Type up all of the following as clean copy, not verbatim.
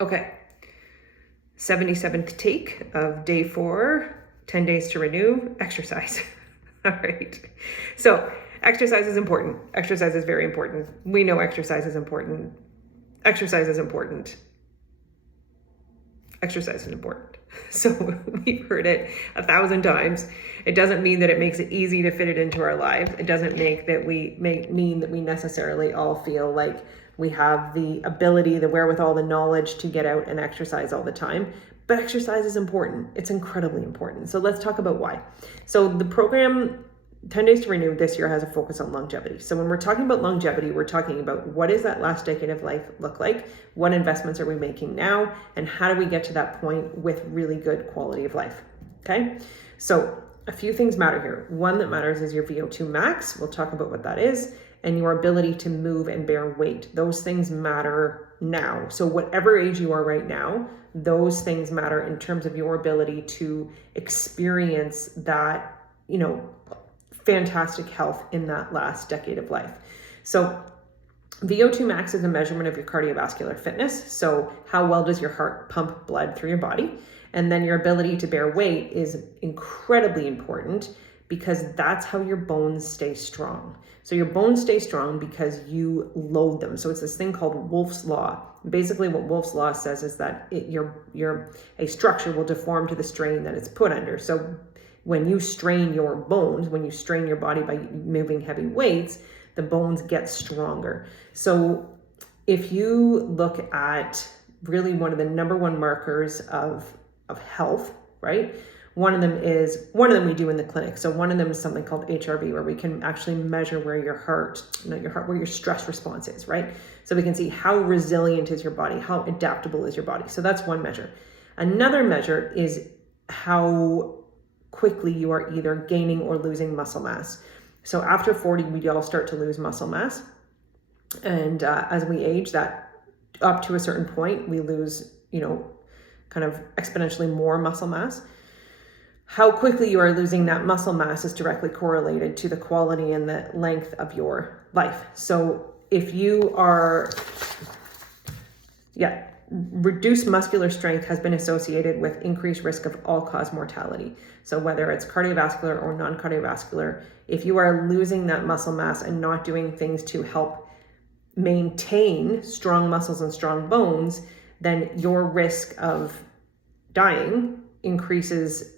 Okay. 77th take of day 4, 10 days to renew, exercise. All right. So exercise is important. Exercise is very important. We know exercise is important. Exercise is important. Exercise is important. So we've heard it 1,000 times. It doesn't mean that it makes it easy to fit it into our lives. It doesn't mean that we necessarily all feel like we have the ability, the wherewithal, the knowledge to get out and exercise all the time. But exercise is important. It's incredibly important. So let's talk about why. So the program 10 Days to Renew this year has a focus on longevity. So when we're talking about longevity, we're talking about what does that last decade of life look like? What investments are we making now? And how do we get to that point with really good quality of life? Okay. So a few things matter here. One that matters is your VO2 max. We'll talk about what that is, and your ability to move and bear weight. Those things matter now. So whatever age you are right now, those things matter in terms of your ability to experience that, fantastic health in that last decade of life. So VO2 max is a measurement of your cardiovascular fitness. So how well does your heart pump blood through your body? And then your ability to bear weight is incredibly important because that's how your bones stay strong. So your bones stay strong because you load them. So it's this thing called Wolff's Law. Basically what Wolff's Law says is that a structure will deform to the strain that it's put under. So when you strain your bones, when you strain your body by moving heavy weights, the bones get stronger. So if you look at really one of the number one markers of health, right? One of them we do in the clinic. So one of them is something called HRV, where we can actually measure where where your stress response is, right? So we can see how resilient is your body, how adaptable is your body. So that's one measure. Another measure is how quickly you are either gaining or losing muscle mass. So after 40, we all start to lose muscle mass. And as we age, that up to a certain point, we lose, kind of exponentially more muscle mass. How quickly you are losing that muscle mass is directly correlated to the quality and the length of your life. So if you are, reduced muscular strength has been associated with increased risk of all-cause mortality. So whether it's cardiovascular or non-cardiovascular, if you are losing that muscle mass and not doing things to help maintain strong muscles and strong bones, then your risk of dying increases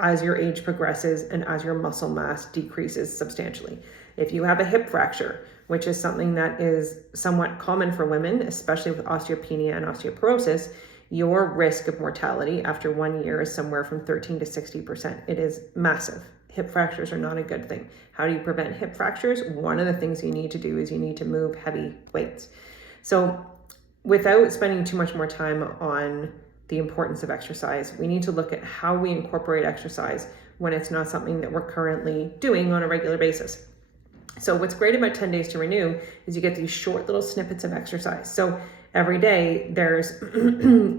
as your age progresses and as your muscle mass decreases substantially. If you have a hip fracture, which is something that is somewhat common for women, especially with osteopenia and osteoporosis, your risk of mortality after 1 year is somewhere from 13 to 60%. It is massive. Hip fractures are not a good thing. How do you prevent hip fractures? One of the things you need to do is you need to move heavy weights. So without spending too much more time on the importance of exercise, we need to look at how we incorporate exercise when it's not something that we're currently doing on a regular basis. So what's great about 10 Days to Renew is you get these short little snippets of exercise. So every day there's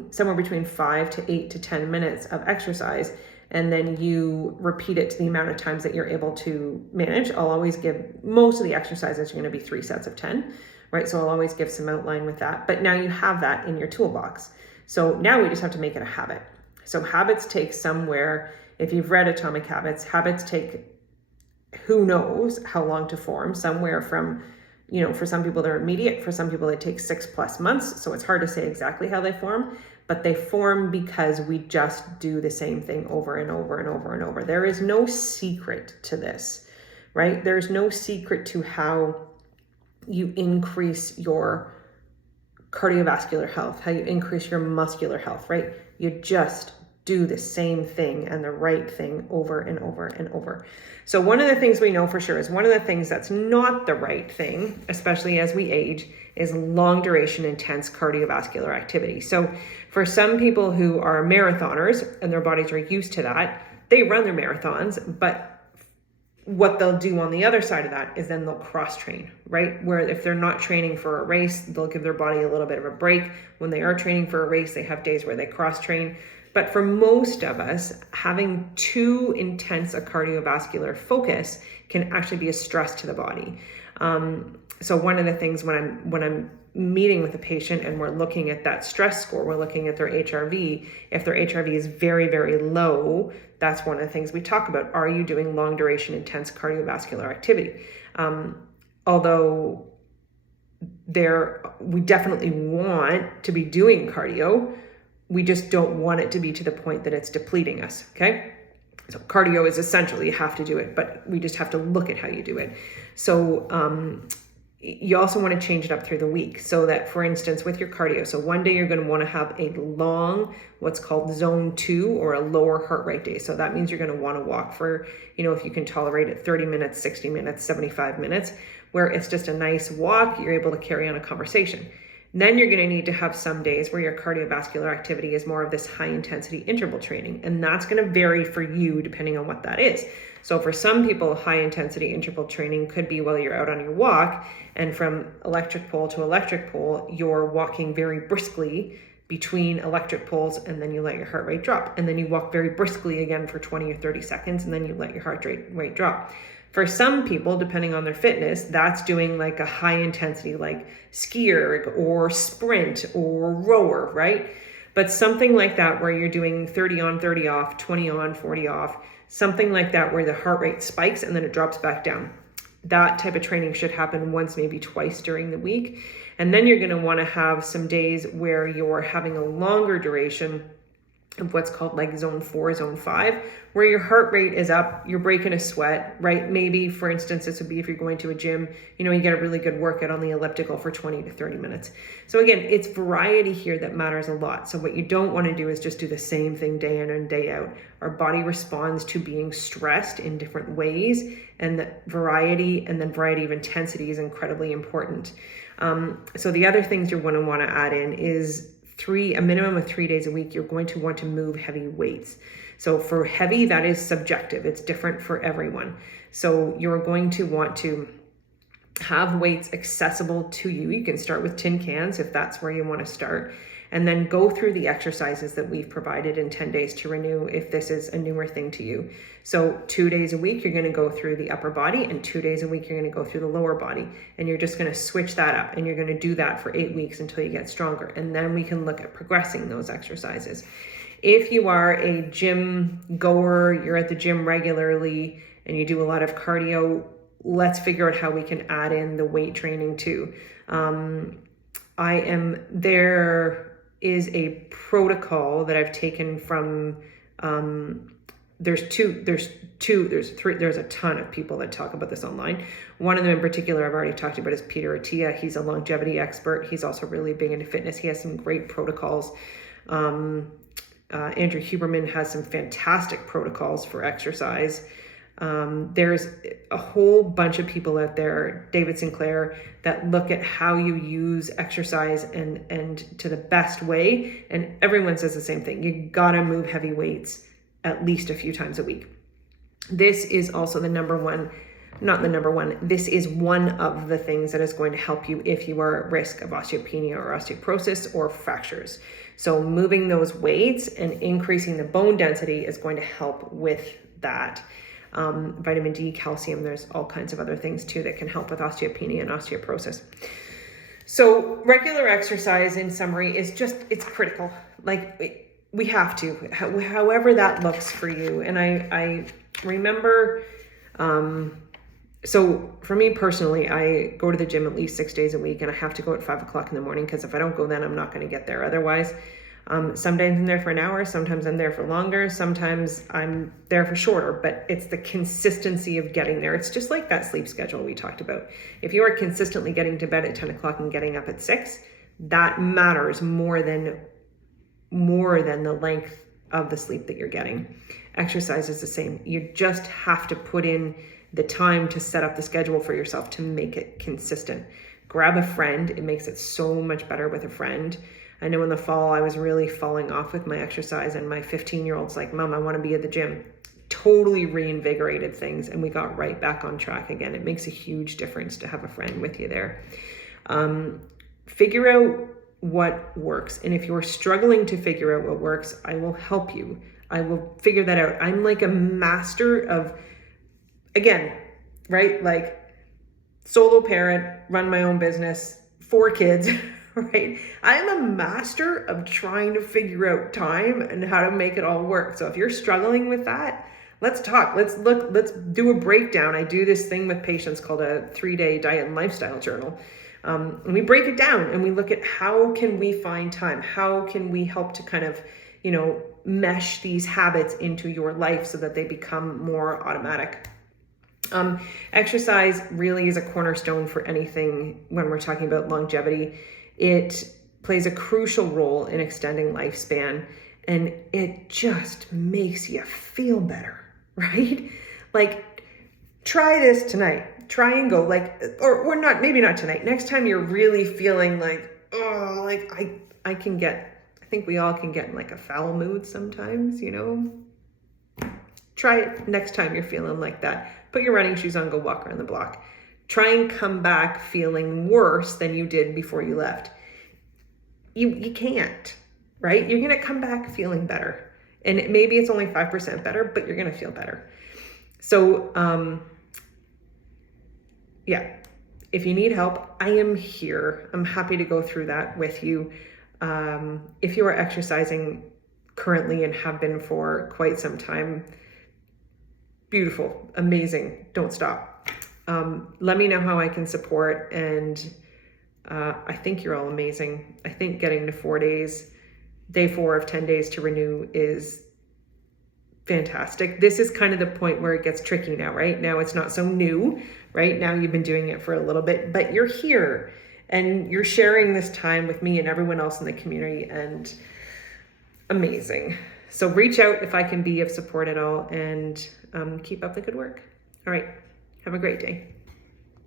somewhere between 5 to 8 to 10 minutes of exercise, and then you repeat it to the amount of times that you're able to manage. I'll always give, most of the exercises are going to be 3 sets of 10, right? So I'll always give some outline with that. But now you have that in your toolbox. So now we just have to make it a habit. So habits take somewhere, if you've read Atomic Habits, habits take who knows how long to form, somewhere from, for some people they're immediate, for some people it takes 6+ months. So it's hard to say exactly how they form, but they form because we just do the same thing over and over and over and over. There is no secret to this, right? There's no secret to how you increase your cardiovascular health, how you increase your muscular health, right? You just do the same thing and the right thing over and over and over. So one of the things we know for sure is one of the things that's not the right thing, especially as we age, is long duration intense cardiovascular activity. So for some people who are marathoners and their bodies are used to that, they run their marathons, but what they'll do on the other side of that is then they'll cross train, right? Where if they're not training for a race, they'll give their body a little bit of a break. When they are training for a race, they have days where they cross train. But for most of us, having too intense a cardiovascular focus can actually be a stress to the body. So one of the things when I'm meeting with a patient and we're looking at that stress score, we're looking at their HRV. If their HRV is very, very low, that's one of the things we talk about. Are you doing long duration intense cardiovascular activity? Although we definitely want to be doing cardio, we just don't want it to be to the point that it's depleting us, okay? So cardio is essential, you have to do it, but we just have to look at how you do it. So you also want to change it up through the week so that, for instance, with your cardio, so one day you're going to want to have a long, what's called zone 2 or a lower heart rate day. So that means you're going to want to walk for, if you can tolerate it, 30 minutes, 60 minutes, 75 minutes, where it's just a nice walk, you're able to carry on a conversation. Then you're going to need to have some days where your cardiovascular activity is more of this high intensity interval training. And that's going to vary for you depending on what that is. So for some people, high intensity interval training could be while you're out on your walk, and from electric pole to electric pole, you're walking very briskly between electric poles, and then you let your heart rate drop. And then you walk very briskly again for 20 or 30 seconds, and then you let your heart rate drop. For some people, depending on their fitness, that's doing like a high intensity, like ski erg or sprint or rower, right? But something like that where you're doing 30 on, 30 off, 20 on, 40 off, something like that where the heart rate spikes and then it drops back down. That type of training should happen once, maybe twice during the week. And then you're going to want to have some days where you're having a longer duration of what's called like zone 4, zone 5, where your heart rate is up, you're breaking a sweat, right? Maybe, for instance, this would be if you're going to a gym, you get a really good workout on the elliptical for 20 to 30 minutes. So again, it's variety here that matters a lot. So what you don't want to do is just do the same thing day in and day out. Our body responds to being stressed in different ways, and that variety of intensity is incredibly important. So the other things you're going to want to add in is a minimum of 3 days a week, you're going to want to move heavy weights. So for heavy, that is subjective. It's different for everyone. So you're going to want to have weights accessible to you. You can start with tin cans if that's where you want to start, and then go through the exercises that we've provided in 10 days to renew if this is a newer thing to you. So 2 days a week, you're going to go through the upper body, and 2 days a week, you're going to go through the lower body. And you're just going to switch that up, and you're going to do that for 8 weeks until you get stronger. And then we can look at progressing those exercises. If you are a gym goer, you're at the gym regularly, and you do a lot of cardio, let's figure out how we can add in the weight training too. There is a protocol that I've taken from, there's a ton of people that talk about this online. One of them in particular I've already talked about is Peter Attia. He's a longevity expert. He's also really big into fitness. He has some great protocols. Andrew Huberman has some fantastic protocols for exercise. There's a whole bunch of people out there, David Sinclair, that look at how you use exercise and to the best way. And everyone says the same thing. You gotta move heavy weights at least a few times a week. This is also this is one of the things that is going to help you if you are at risk of osteopenia or osteoporosis or fractures. So moving those weights and increasing the bone density is going to help with that. Vitamin D, calcium, there's all kinds of other things too that can help with osteopenia and osteoporosis. So regular exercise, in summary, it's critical. We have to, however that looks for you. And I remember, so for me personally, I go to the gym at least 6 days a week, and I have to go at 5 o'clock in the morning, because if I don't go then, I'm not going to get there otherwise. Sometimes I'm there for an hour, sometimes I'm there for longer, sometimes I'm there for shorter, but it's the consistency of getting there. It's just like that sleep schedule we talked about. If you are consistently getting to bed at 10 o'clock and getting up at 6, that matters more than the length of the sleep that you're getting. Exercise is the same. You just have to put in the time to set up the schedule for yourself to make it consistent. Grab a friend. It makes it so much better with a friend. I know in the fall, I was really falling off with my exercise, and my 15-year-old's like, Mom, I want to be at the gym. Totally reinvigorated things, and we got right back on track again. It makes a huge difference to have a friend with you there. Figure out what works. And if you're struggling to figure out what works, I will help you. I will figure that out. I'm like a master of, again, right? solo parent, run my own business, 4 kids, right? I'm a master of trying to figure out time and how to make it all work. So if you're struggling with that, let's talk. Let's do a breakdown. I do this thing with patients called a 3-day diet and lifestyle journal. And we break it down and we look at how can we find time? How can we help to kind of, mesh these habits into your life so that they become more automatic? Exercise really is a cornerstone for anything when we're talking about longevity. It plays a crucial role in extending lifespan, and it just makes you feel better, right? Like, try this tonight. Try and go, or not, maybe not tonight. Next time you're really feeling like, oh, like I think we all can get in like a foul mood sometimes, Try it next time you're feeling like that. Put your running shoes on, go walk around the block. Try and come back feeling worse than you did before you left. You can't, right? You're going to come back feeling better. And maybe it's only 5% better, but you're going to feel better. So, yeah, if you need help, I am here. I'm happy to go through that with you. If you are exercising currently and have been for quite some time, beautiful, amazing, don't stop. Let me know how I can support, and I think you're all amazing. I think getting to 4 days, day 4 of 10 days to renew is fantastic. This is kind of the point where it gets tricky now, right? Now it's not so new, right? Now you've been doing it for a little bit, but you're here and you're sharing this time with me and everyone else in the community, and amazing. So reach out if I can be of support at all, and keep up the good work. All right. Have a great day.